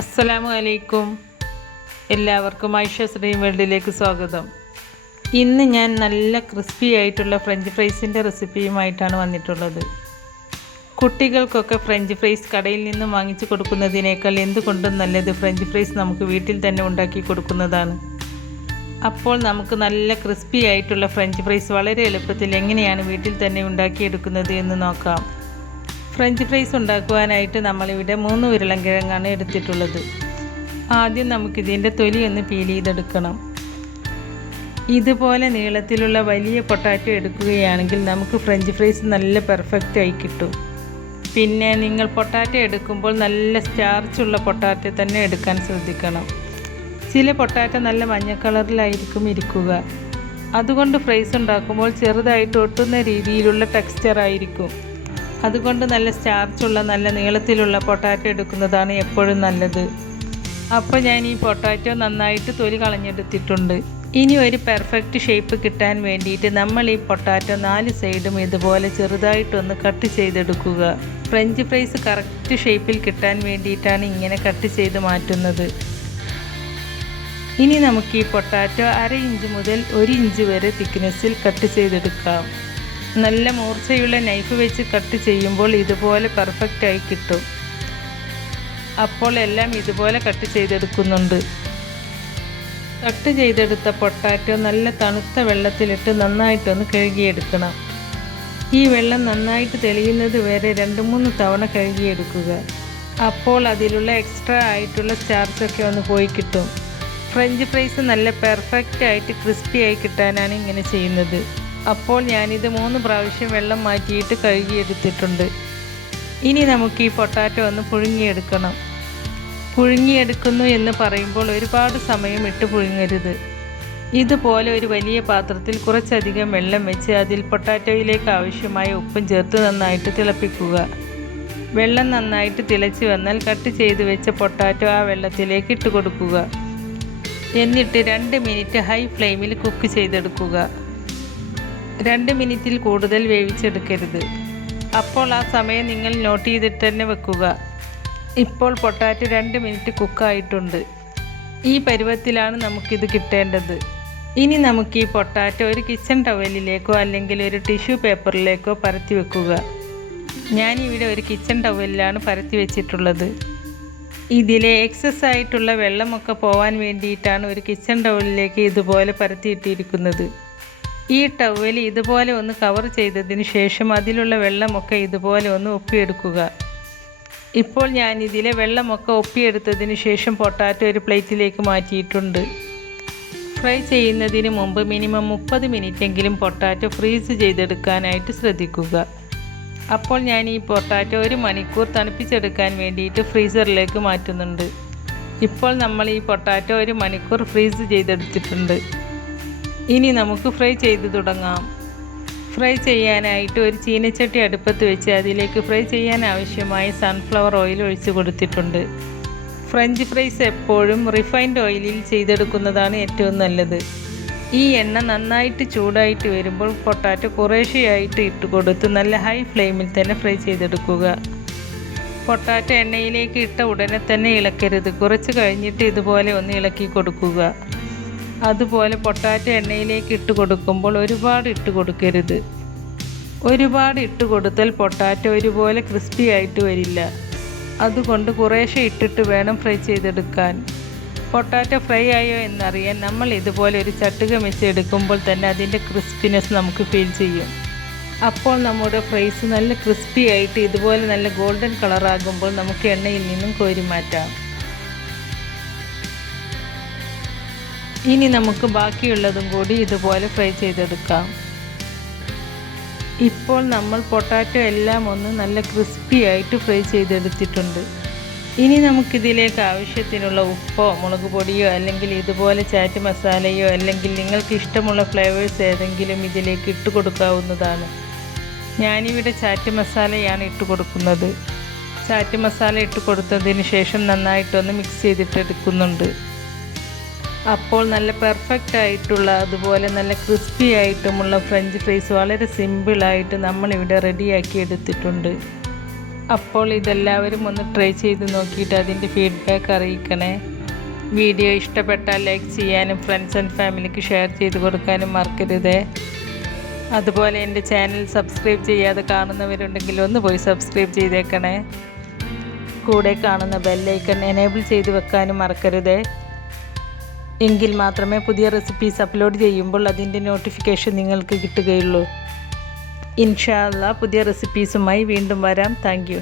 അസ്സലാമു എല്ലാവർക്കും ആയിഷ വേൾഡിലേക്ക് സ്വാഗതം. ഇന്ന് ഞാൻ നല്ല ക്രിസ്പി ആയിട്ടുള്ള ഫ്രഞ്ച് ഫ്രൈസിൻ്റെ റെസിപ്പിയുമായിട്ടാണ് വന്നിട്ടുള്ളത്. കുട്ടികൾക്കൊക്കെ ഫ്രഞ്ച് ഫ്രൈസ് കടയിൽ നിന്ന് വാങ്ങിച്ചു കൊടുക്കുന്നതിനേക്കാൾ എന്തുകൊണ്ടും നല്ലത് ഫ്രഞ്ച് ഫ്രൈസ് നമുക്ക് വീട്ടിൽ തന്നെ ഉണ്ടാക്കി കൊടുക്കുന്നതാണ്. അപ്പോൾ നമുക്ക് നല്ല ക്രിസ്പി ആയിട്ടുള്ള ഫ്രഞ്ച് ഫ്രൈസ് വളരെ എളുപ്പത്തിൽ എങ്ങനെയാണ് വീട്ടിൽ തന്നെ ഉണ്ടാക്കിയെടുക്കുന്നത് എന്ന് നോക്കാം. ഫ്രഞ്ച് ഫ്രൈസ് ഉണ്ടാക്കുവാനായിട്ട് നമ്മളിവിടെ 3 ഉരുളൻകിഴങ്ങാണ് എടുത്തിട്ടുള്ളത്. ആദ്യം നമുക്കിതിൻ്റെ തൊലി ഒന്ന് പീൽ ചെയ്തെടുക്കണം. ഇതുപോലെ നീളത്തിലുള്ള വലിയ പൊട്ടാറ്റോ എടുക്കുകയാണെങ്കിൽ നമുക്ക് ഫ്രഞ്ച് ഫ്രൈസ് നല്ല പെർഫെക്റ്റായി കിട്ടും. പിന്നെ നിങ്ങൾ പൊട്ടാറ്റോ എടുക്കുമ്പോൾ നല്ല സ്റ്റാർച്ചുള്ള പൊട്ടാറ്റോ തന്നെ എടുക്കാൻ ശ്രദ്ധിക്കണം. ചില പൊട്ടാറ്റോ നല്ല മഞ്ഞ കളറിലായിരിക്കും ഇരിക്കുക. അതുകൊണ്ട് ഫ്രൈസ് ഉണ്ടാക്കുമ്പോൾ ചെറുതായിട്ട് ഒട്ടുന്ന രീതിയിലുള്ള ടെക്സ്ചർ ആയിരിക്കും. അതുകൊണ്ട് നല്ല സ്റ്റാർച്ചുള്ള നല്ല നീളത്തിലുള്ള പൊട്ടാറ്റോ എടുക്കുന്നതാണ് എപ്പോഴും നല്ലത്. അപ്പോൾ ഞാൻ ഈ പൊട്ടാറ്റോ നന്നായിട്ട് തൊലി കളഞ്ഞെടുത്തിട്ടുണ്ട്. ഇനി ഒരു പെർഫെക്റ്റ് ഷേപ്പ് കിട്ടാൻ വേണ്ടിയിട്ട് നമ്മൾ ഈ പൊട്ടാറ്റോ 4 സൈഡും ഇതുപോലെ ചെറുതായിട്ടൊന്ന് കട്ട് ചെയ്തെടുക്കുക. ഫ്രഞ്ച് ഫ്രൈസ് കറക്റ്റ് ഷേപ്പിൽ കിട്ടാൻ വേണ്ടിയിട്ടാണ് ഇങ്ങനെ കട്ട് ചെയ്ത് മാറ്റുന്നത്. ഇനി നമുക്ക് ഈ പൊട്ടാറ്റോ 1/2 ഇഞ്ച് മുതൽ 1 ഇഞ്ച് വരെ തിക്നെസ്സിൽ കട്ട് ചെയ്തെടുക്കാം. നല്ല മൂർച്ചയുള്ള നൈഫ് വെച്ച് കട്ട് ചെയ്യുമ്പോൾ ഇതുപോലെ പെർഫെക്റ്റായി കിട്ടും. അപ്പോൾ എല്ലാം ഇതുപോലെ കട്ട് ചെയ്തെടുക്കുന്നുണ്ട്. കട്ട് ചെയ്തെടുത്ത പൊട്ടാറ്റോ നല്ല തണുത്ത വെള്ളത്തിലിട്ട് നന്നായിട്ടൊന്ന് കഴുകിയെടുക്കണം. ഈ വെള്ളം നന്നായിട്ട് തെളിയുന്നത് വരെ 2-3 തവണ കഴുകിയെടുക്കുക. അപ്പോൾ അതിലുള്ള എക്സ്ട്രാ ആയിട്ടുള്ള സ്റ്റാർച്ചൊക്കെ ഒന്ന് പോയി കിട്ടും. ഫ്രഞ്ച് ഫ്രൈസ് നല്ല പെർഫെക്റ്റായിട്ട് ക്രിസ്പി ആയി കിട്ടാനാണ് ഇങ്ങനെ ചെയ്യുന്നത്. അപ്പോൾ ഞാനിത് 3 പ്രാവശ്യം വെള്ളം മാറ്റിയിട്ട് കഴുകിയെടുത്തിട്ടുണ്ട്. ഇനി നമുക്ക് ഈ പൊട്ടാറ്റോ ഒന്ന് പുഴുങ്ങിയെടുക്കണം. പുഴുങ്ങിയെടുക്കുന്നു എന്ന് പറയുമ്പോൾ ഒരുപാട് സമയം ഇട്ട് പുഴുങ്ങരുത്. ഇതുപോലെ ഒരു വലിയ പാത്രത്തിൽ കുറച്ചധികം വെള്ളം വെച്ച് അതിൽ പൊട്ടാറ്റോയിലേക്ക് ആവശ്യമായ ഉപ്പും ചേർത്ത് നന്നായിട്ട് തിളപ്പിക്കുക. വെള്ളം നന്നായിട്ട് തിളച്ച് വന്നാൽ കട്ട് ചെയ്ത് വെച്ച പൊട്ടാറ്റോ ആ വെള്ളത്തിലേക്ക് ഇട്ട് കൊടുക്കുക. എന്നിട്ട് 2 മിനിറ്റ് ഹൈ ഫ്ലെയിമിൽ കുക്ക് ചെയ്തെടുക്കുക. 2 മിനിറ്റിൽ കൂടുതൽ വേവിച്ചെടുക്കരുത്. അപ്പോൾ ആ സമയം നിങ്ങൾ നോട്ട് ചെയ്തിട്ട് തന്നെ വെക്കുക. ഇപ്പോൾ പൊട്ടാറ്റോ 2 മിനിറ്റ് കുക്കായിട്ടുണ്ട്. ഈ പരുവത്തിലാണ് നമുക്കിത് കിട്ടേണ്ടത്. ഇനി നമുക്ക് ഈ പൊട്ടാറ്റോ ഒരു കിച്ചൺ ടവലിലേക്കോ അല്ലെങ്കിൽ ഒരു ടിഷ്യൂ പേപ്പറിലേക്കോ പരത്തി വെക്കുക. ഞാനിവിടെ ഒരു കിച്ചൺ ടവലിലാണ് പരത്തി വെച്ചിട്ടുള്ളത്. ഇതിലെ എക്സസ് ആയിട്ടുള്ള വെള്ളമൊക്കെ പോവാൻ വേണ്ടിയിട്ടാണ് ഒരു കിച്ചൺ ടവലിലേക്ക് ഇതുപോലെ പരത്തിയിട്ടിരിക്കുന്നത്. ഈ ടവൽ ഇതുപോലെ ഒന്ന് കവർ ചെയ്തതിന് ശേഷം അതിലുള്ള വെള്ളമൊക്കെ ഇതുപോലെ ഒന്ന് ഒപ്പിയെടുക്കുക. ഇപ്പോൾ ഞാൻ ഇതിലെ വെള്ളമൊക്കെ ഒപ്പിയെടുത്തതിന് ശേഷം പൊട്ടാറ്റോ ഒരു പ്ലേറ്റിലേക്ക് മാറ്റിയിട്ടുണ്ട്. ഫ്രൈ ചെയ്യുന്നതിന് മുമ്പ് മിനിമം 30 മിനിറ്റെങ്കിലും പൊട്ടാറ്റോ ഫ്രീസ് ചെയ്തെടുക്കാനായിട്ട് ശ്രദ്ധിക്കുക. അപ്പോൾ ഞാൻ ഈ പൊട്ടാറ്റോ 1 മണിക്കൂർ തണുപ്പിച്ചെടുക്കാൻ വേണ്ടിയിട്ട് ഫ്രീസറിലേക്ക് മാറ്റുന്നുണ്ട്. ഇപ്പോൾ നമ്മൾ ഈ പൊട്ടാറ്റോ 1 മണിക്കൂർ ഫ്രീസ് ചെയ്തെടുത്തിട്ടുണ്ട്. ഇനി നമുക്ക് ഫ്രൈ ചെയ്ത് തുടങ്ങാം. ഫ്രൈ ചെയ്യാനായിട്ട് ഒരു ചീനച്ചട്ടി അടുപ്പത്ത് വെച്ച് അതിലേക്ക് ഫ്രൈ ചെയ്യാൻ ആവശ്യമായ സൺഫ്ലവർ ഓയിൽ ഒഴിച്ച് കൊടുത്തിട്ടുണ്ട്. ഫ്രഞ്ച് ഫ്രൈസ് എപ്പോഴും റിഫൈൻഡ് ഓയിലിൽ ചെയ്തെടുക്കുന്നതാണ് ഏറ്റവും നല്ലത്. ഈ എണ്ണ നന്നായിട്ട് ചൂടായിട്ട് വരുമ്പോൾ പൊട്ടാറ്റോ കുറേശ്ശെയായിട്ട് ഇട്ട് കൊടുത്ത് നല്ല ഹൈ ഫ്ലെയിമിൽ തന്നെ ഫ്രൈ ചെയ്തെടുക്കുക. പൊട്ടാറ്റോ എണ്ണയിലേക്ക് ഇട്ട ഉടനെ തന്നെ ഇളക്കരുത്. കുറച്ച് കഴിഞ്ഞിട്ട് ഇതുപോലെ ഒന്ന് ഇളക്കി കൊടുക്കുക. അതുപോലെ പൊട്ടാറ്റോ എണ്ണയിലേക്ക് ഇട്ട് കൊടുക്കുമ്പോൾ ഒരുപാട് ഇട്ട് കൊടുക്കരുത്. ഒരുപാട് ഇട്ട് കൊടുത്താൽ പൊട്ടാറ്റോ ഒരുപോലെ ക്രിസ്പി ആയിട്ട് വരില്ല. അതുകൊണ്ട് കുറേശ്ശെ ഇട്ടിട്ട് വേണം ഫ്രൈ ചെയ്തെടുക്കാൻ. പൊട്ടാറ്റോ ഫ്രൈ ആയോ എന്നറിയാൻ നമ്മൾ ഇതുപോലെ ഒരു ചട്ടുകം വെച്ച് എടുക്കുമ്പോൾ തന്നെ അതിൻ്റെ ക്രിസ്പിനെസ് നമുക്ക് ഫീൽ ചെയ്യും. അപ്പോൾ നമ്മുടെ ഫ്രൈസ് നല്ല ക്രിസ്പി ആയിട്ട് ഇതുപോലെ നല്ല ഗോൾഡൻ കളറാകുമ്പോൾ നമുക്ക് എണ്ണയിൽ നിന്നും കോരി മാറ്റാം. ഇനി നമുക്ക് ബാക്കിയുള്ളതും കൂടി ഇതുപോലെ ഫ്രൈ ചെയ്തെടുക്കാം. ഇപ്പോൾ നമ്മൾ പൊട്ടാറ്റോ എല്ലാം ഒന്ന് നല്ല ക്രിസ്പി ആയിട്ട് ഫ്രൈ ചെയ്തെടുത്തിട്ടുണ്ട്. ഇനി നമുക്കിതിലേക്ക് ആവശ്യത്തിനുള്ള ഉപ്പോ മുളക് പൊടിയോ അല്ലെങ്കിൽ ഇതുപോലെ ചാറ്റ് മസാലയോ അല്ലെങ്കിൽ നിങ്ങൾക്ക് ഇഷ്ടമുള്ള ഫ്ലേവേഴ്സ് ഏതെങ്കിലും ഇതിലേക്ക് ഇട്ട് കൊടുക്കാവുന്നതാണ്. ഞാനിവിടെ ചാറ്റ് മസാലയാണ് ഇട്ട് കൊടുക്കുന്നത്. ചാറ്റ് മസാല ഇട്ട് കൊടുത്തതിന് ശേഷം നന്നായിട്ടൊന്ന് മിക്സ് ചെയ്തിട്ടെടുക്കുന്നുണ്ട്. അപ്പോൾ നല്ല പെർഫെക്റ്റ് ആയിട്ടുള്ള അതുപോലെ നല്ല ക്രിസ്പി ആയിട്ടുമുള്ള ഫ്രഞ്ച് ഫ്രൈസ് വളരെ സിമ്പിളായിട്ട് നമ്മളിവിടെ റെഡിയാക്കി എടുത്തിട്ടുണ്ട്. അപ്പോൾ ഇതെല്ലാവരും ഒന്ന് ട്രൈ ചെയ്ത് നോക്കിയിട്ട് അതിൻ്റെ ഫീഡ്ബാക്ക് അറിയിക്കണേ. വീഡിയോ ഇഷ്ടപ്പെട്ടാൽ ലൈക്ക് ചെയ്യാനും ഫ്രണ്ട്സ് ആൻഡ് ഫാമിലിക്ക് ഷെയർ ചെയ്ത് കൊടുക്കാനും മറക്കരുത്. അതുപോലെ എൻ്റെ ചാനൽ സബ്സ്ക്രൈബ് ചെയ്യാതെ കാണുന്നവരുണ്ടെങ്കിൽ ഒന്ന് പോയി സബ്സ്ക്രൈബ് ചെയ്തേക്കണേ. കൂടെ കാണുന്ന ബെല്ലൈക്കൺ എനേബിൾ ചെയ്ത് വെക്കാനും മറക്കരുത്. എങ്കിൽ മാത്രമേ പുതിയ റെസിപ്പീസ് അപ്ലോഡ് ചെയ്യുമ്പോൾ അതിൻ്റെ നോട്ടിഫിക്കേഷൻ നിങ്ങൾക്ക് കിട്ടുകയുള്ളൂ. ഇൻഷാ അല്ലാഹ് പുതിയ റെസിപ്പീസുമായി വീണ്ടും വരാം. Thank you.